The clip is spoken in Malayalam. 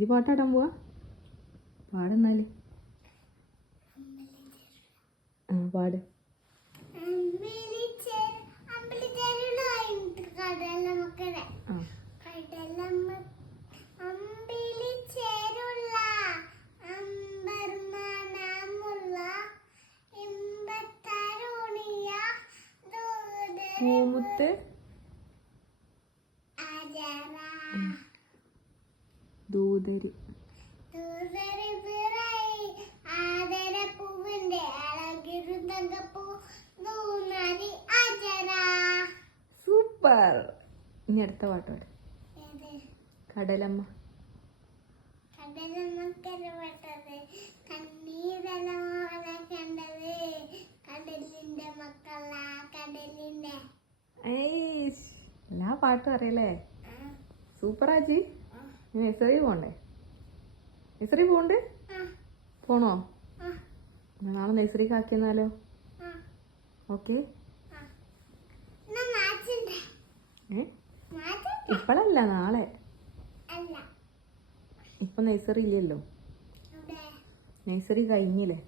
ഇജ്ജ് പാട്ടാടാൻ പോവാ? പാടെന്നാല്. ആ പാട്. പൂമുത്ത് ദൂതര് സൂപ്പർ. ഇനി അടുത്ത പാട്ട് പാട്. കടലമ്മ. എല്ലാ പാട്ടും അറിയല്ലേ? സൂപ്പറാജി. നഴ്സറി പോണ്ടേ? Nursery pond? പോണോ? നാളെ നഴ്സറിക്ക് ആക്കിയെന്നാലോ? ഓക്കെ. ഇപ്പഴല്ല, നാളെ. ഇപ്പൊ നഴ്സറി ഇല്ലല്ലോ, നഴ്സറി കഴിഞ്ഞില്ലേ?